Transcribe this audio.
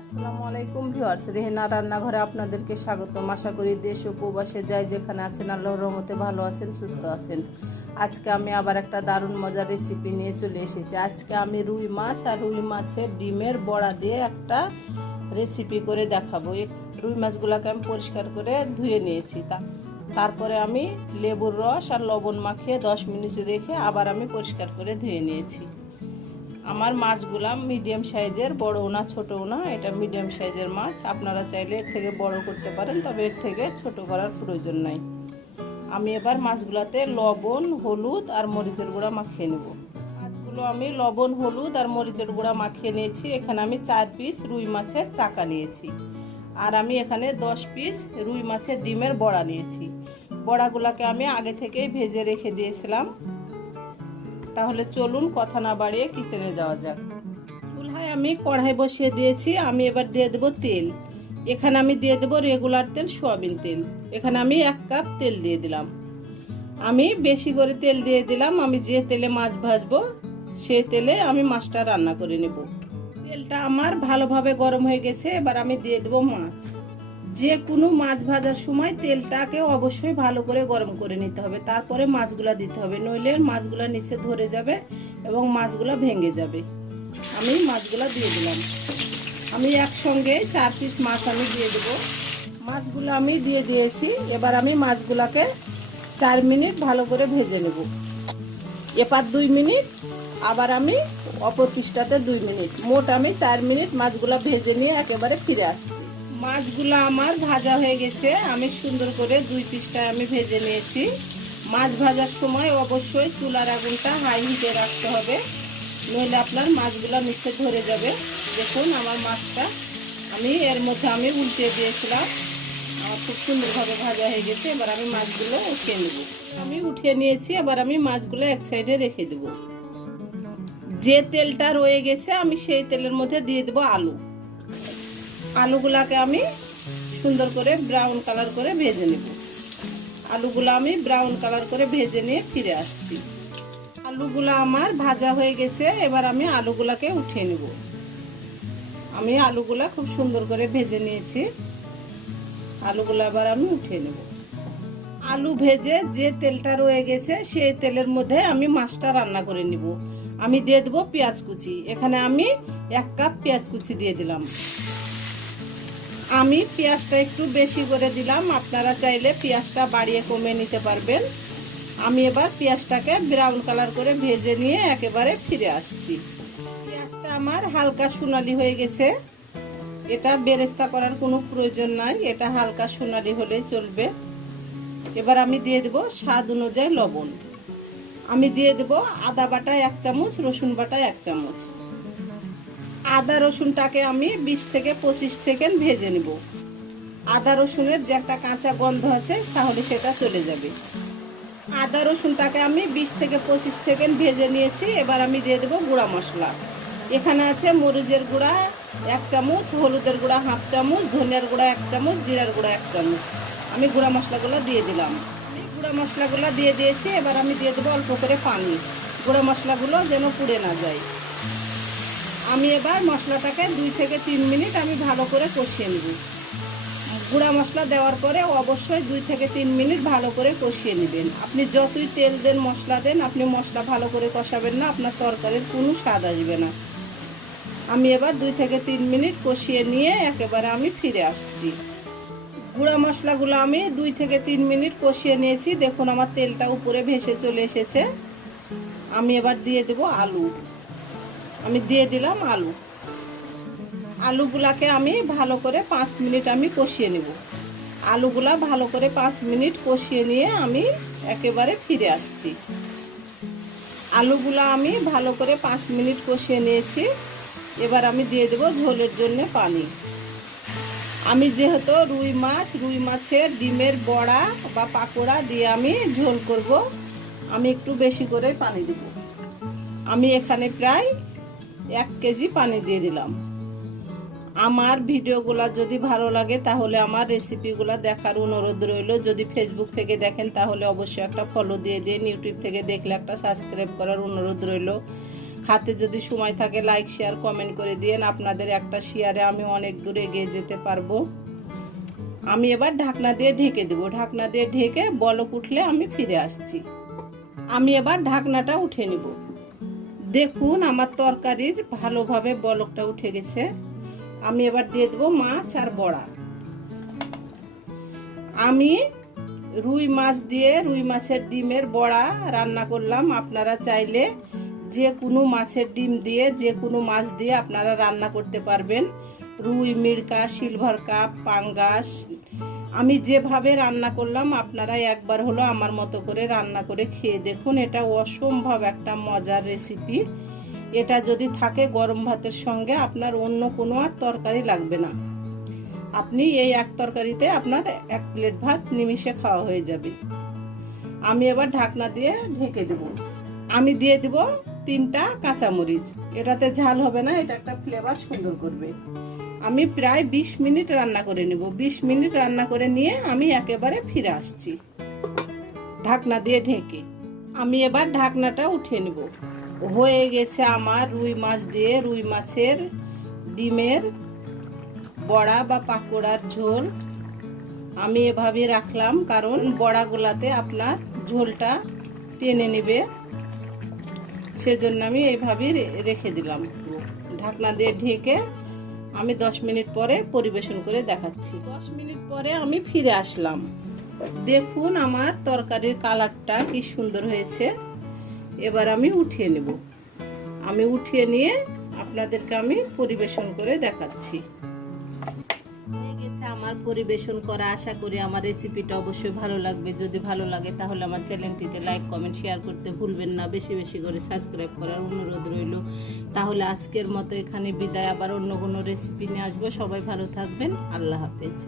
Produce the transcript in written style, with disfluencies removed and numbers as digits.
আসসালামু আলাইকুম ভিউয়ার্স, রেহেনার রান্নাঘরে আপনাদেরকে স্বাগতম। আশা করি দেশ ও প্রবাসে যাই যেখানে আছেন আল্লাহর রহমতে ভালো আছেন, সুস্থ আছেন। আজকে আমি আবার একটা দারুণ মজার রেসিপি নিয়ে চলে এসেছি। আজকে আমি রুই মাছ আর রুই মাছের ডিমের বড়া দিয়ে একটা রেসিপি করে দেখাবো। রুই মাছগুলোকে আমি পরিষ্কার করে ধুয়ে নিয়েছি, তারপরে আমি লেবুর রস আর লবণ মাখিয়ে 10 মিনিট রেখে আবার আমি পরিষ্কার করে ধুয়ে নিয়েছি। আমার মাছগুলা মিডিয়াম সাইজের, বড়ও না ছোটও না, এটা মিডিয়াম সাইজের মাছ। আপনারা চাইলে এর থেকে বড় করতে পারেন, তবে এর থেকে ছোট করার প্রয়োজন নাই। আমি এবার মাছগুলাতে লবণ, হলুদ আর মরিচের গুঁড়া মাখিয়ে নেব। মাছগুলো আমি লবণ, হলুদ আর মরিচের গুঁড়া মাখিয়ে নিয়েছি। এখানে আমি 4 পিস রুই মাছের চাকা নিয়েছি, আর আমি এখানে 10 পিস রুই মাছের ডিমের বড়া নিয়েছি। বড়াগুলোকে আমি আগে থেকেই ভেজে রেখে দিয়েছিলাম। তাহলে চলুন কথা না বাড়িয়ে কিচেনে যাওয়া যাক। চুলায় আমি কড়াই বসিয়ে দিয়েছি। আমি এবার দিয়ে দেবো তেল। এখানে আমি দিয়ে দেবো রেগুলার তেল, সয়াবিন তেল। এখানে আমি 1 কাপ তেল দিয়ে দিলাম। আমি বেশি করে তেল দিয়ে দিলাম। আমি যে তেলে মাছ ভাজবো সেই তেলে আমি মাছটা রান্না করে নেব। তেলটা আমার ভালোভাবে গরম হয়ে গেছে। এবার আমি দিয়ে দেবো মাছ। যে কোনো মাছ ভাজার সময় তেলটাকে অবশ্যই ভালো করে গরম করে নিতে হবে, তারপরে মাছগুলা দিতে হবে, নইলে মাছগুলা নিচে ধরে যাবে এবং মাছগুলা ভেঙে যাবে। আমি মাছগুলা দিয়ে দিলাম। আমি একসঙ্গে 4 পিস মাছ আমি দিয়ে দেব। মাছগুলো আমি দিয়ে দিয়েছি। এবার আমি মাছগুলাকে 4 মিনিট ভালো করে ভেজে নেব। এপার 2 মিনিট, আবার আমি অপর পিসটাতে 2 মিনিট, মোট আমি 4 মিনিট মাছগুলা ভেজে নিয়ে একেবারে ফিরে আসছি। মাছগুলো আমার ভাজা হয়ে গেছে। আমি সুন্দর করে 2 পিসটা আমি ভেজে নিয়েছি। মাছ ভাজার সময় অবশ্যই চুলার আগুনটা হাই হিটে রাখতে হবে, নইলে আপনার মাছগুলো নিচে ধরে যাবে। দেখুন আমার মাছটা আমি এর মধ্যে আমি উল্টে দিয়েছিলাম। আমার খুব সুন্দরভাবে ভাজা হয়ে গেছে। এবার আমি মাছগুলো উঠিয়ে নেব। আমি উঠিয়ে নিয়েছি। এবার আমি মাছগুলো এক সাইডে রেখে দেব। যে তেলটা রয়ে গেছে আমি সেই তেলের মধ্যে দিয়ে দেবো আলু। আলুগুলাকে আমি সুন্দর করে ব্রাউন কালার করে ভেজে নেব। আলুগুলো আমি ব্রাউন কালার করে ভেজে নিয়ে ফিরে আসছি। আলুগুলো আমার ভাজা হয়ে গেছে। এবার আমি আলুগুলাকে উঠিয়ে নেব। আমি আলুগুলা খুব সুন্দর করে ভেজে নিয়েছি। আলুগুলো এবার আমি উঠিয়ে নেব। আলু ভেজে যে তেলটা রয়ে গেছে সেই তেলের মধ্যে আমি মাছটা রান্না করে নিব। আমি দিয়ে দেবো পেঁয়াজ কুচি। এখানে আমি 1 কাপ পেঁয়াজ কুচি দিয়ে দিলাম। আমি পেঁয়াজটা একটু বেশি করে দিলাম, আপনারা চাইলে পেঁয়াজটা বাড়িয়ে কমিয়ে নিতে পারবেন। আমি এবার পেঁয়াজটাকে ব্রাউন কালার করে ভেজে নিয়ে একেবারে ফিরে আসছি। পেঁয়াজটা আমার হালকা সোনালি হয়ে গেছে। এটা বেরেস্তা করার কোনো প্রয়োজন নাই, এটা হালকা সোনালি হলেই চলবে। এবার আমি দিয়ে দেব স্বাদ অনুযায়ী লবণ। আমি দিয়ে দেব আদা বাটা 1 চামচ, রসুন বাটা 1 চামচ। আদা রসুনটাকে আমি 20 থেকে 25 সেকেন্ড ভেজে নেব। আদা রসুনের যে একটা কাঁচা গন্ধ আছে তাহলে সেটা চলে যাবে। আদা রসুনটাকে আমি 20 থেকে 25 সেকেন্ড ভেজে নিয়েছি। এবার আমি দিয়ে দেবো গুঁড়া মশলা। এখানে আছে মরিচের গুঁড়া 1 চামচ, হলুদের গুঁড়া 1/2 চামচ, ধনিয়ার গুঁড়া 1 চামচ, জিরার গুঁড়া 1 চামচ। আমি গুঁড়া মশলাগুলো দিয়ে দিলাম। এই গুঁড়া মশলাগুলো দিয়ে দিয়েছি। এবার আমি দিয়ে দেবো অল্প করে পানি, গুঁড়া মশলাগুলো যেন পুড়ে না যায়। আমি এবার মশলাটাকে 2 থেকে 3 মিনিট আমি ভালো করে কষিয়ে নেব। গুঁড়া মশলা দেওয়ার পরে অবশ্যই 2 থেকে 3 মিনিট ভালো করে কষিয়ে নেবেন। আপনি যতই তেল দেন, মশলা দেন, আপনি মশলা ভালো করে কষাবেন না, আপনার তরকারির কোনো স্বাদ আসবে না। আমি এবার 2 থেকে 3 মিনিট কষিয়ে নিয়ে একেবারে আমি ফিরে আসছি। গুঁড়া মশলাগুলো আমি 2 থেকে 3 মিনিট কষিয়ে নিয়েছি। দেখুন আমার তেলটা উপরে ভেসে চলে এসেছে। আমি এবার দিয়ে দেব আলু। আমি দিয়ে দিলাম আলু। আলুগুলাকে আমি ভালো করে 5 মিনিট আমি কষিয়ে নেব। আলুগুলা ভালো করে 5 মিনিট কষিয়ে নিয়ে আমি একেবারে ফিরে আসছি। আলুগুলা আমি ভালো করে 5 মিনিট কষিয়ে নিয়েছি। এবার আমি দিয়ে দেব ঝোলের জন্য পানি। আমি যেহেতু রুই মাছের ডিমের বড়া বা পাকোড়া দিয়ে আমি ঝোল করব, আমি একটু বেশি করে পানি দেব। আমি এখানে প্রায় 1 কেজি পানি দিয়ে দিলাম। আমার ভিডিওগুলো যদি ভালো লাগে তাহলে আমার রেসিপিগুলো দেখার অনুরোধ রইল। যদি ফেসবুক থেকে দেখেন তাহলে অবশ্যই একটা ফলো দিয়ে দিন। ইউটিউব থেকে দেখলে একটা সাবস্ক্রাইব করার অনুরোধ রইল। হাতে যদি সময় থাকে লাইক শেয়ার কমেন্ট করে দিয়েন। আপনাদের একটা শেয়ারে আমি অনেক দূর এগিয়ে যেতে পারবো। আমি এবার ঢাকনা দিয়ে ঢেকে দেব। ঢাকনা দিয়ে ঢেকে বলক উঠলে আমি ফিরে আসছি। আমি এবার ঢাকনাটা উঠে নিব। দেখুন আমার তরকারির ভালোভাবে বলকটা উঠে গেছে। আমি এবার দিয়ে দেবো মাছ আর বড়া। আমি রুই মাছ দিয়ে রুই মাছের ডিমের বড়া রান্না করলাম। আপনারা চাইলে যে কোনো মাছের ডিম দিয়ে যে কোনো মাছ দিয়ে আপনারা রান্না করতে পারবেন। রুই, মিরকা, সিলভার কাপ, পাঙ্গাস, আমি যেভাবে রান্না করলাম আপনারা একবার হলো আমার মতো করে রান্না করে খেয়ে দেখুন। এটা অসম্ভব একটা মজার রেসিপি। এটা যদি থাকে গরম ভাতের সঙ্গে আপনার অন্য কোনো আর তরকারি লাগবে না। আপনি এই এক তরকারিতে আপনার এক প্লেট ভাত নিমিষে খাওয়া হয়ে যাবে। আমি এবার ঢাকনা দিয়ে ঢেকে দেব। আমি দিয়ে দেব 3টা কাঁচামরিচ। এটাতে ঝাল হবে না, এটা একটা ফ্লেভার সুন্দর করবে। আমি প্রায় 20 মিনিট রান্না করে নেব। 20 মিনিট রান্না করে নিয়ে আমি একেবারে ফিরে আসছি ঢাকনা দিয়ে ঢেকে। আমি এবার ঢাকনাটা উঠে নেব। হয়ে গেছে আমার রুই মাছ দিয়ে রুই মাছের ডিমের বড়া বা পাকোড়ার ঝোল। আমি এভাবে রাখলাম কারণ বড়াগুলাতে আপনার ঝোলটা টেনে নেবে, সেজন্য আমি এইভাবে রেখে দিলাম। ঢাকনা দিয়ে ঢেকে আমি 10 মিনিট পরে পরিবেশন করে দেখাচ্ছি। 10 মিনিট পরে আমি ফিরে আসলাম। দেখুন আমার তরকারির কালারটা কি সুন্দর হয়েছে। এবার আমি উঠিয়ে নেব। আমি উঠিয়ে নিয়ে আপনাদেরকে আমি পরিবেশন করে দেখাচ্ছি। হয়ে গেছে আমার পরিবেশন করা। আশা করি আমার রেসিপিটা অবশ্যই ভালো লাগবে। যদি ভালো লাগে তাহলে আমার চ্যানেলটিতে লাইক কমেন্ট শেয়ার করতে ভুলবেন না। বেশি বেশি করে সাবস্ক্রাইব করার অনুরোধ রইল। তাহলে আজকের মতো এখানে বিদায়। আবার অন্য কোনো রেসিপি নিয়ে আসবো। সবাই ভালো থাকবেন। আল্লাহ হাফেজ।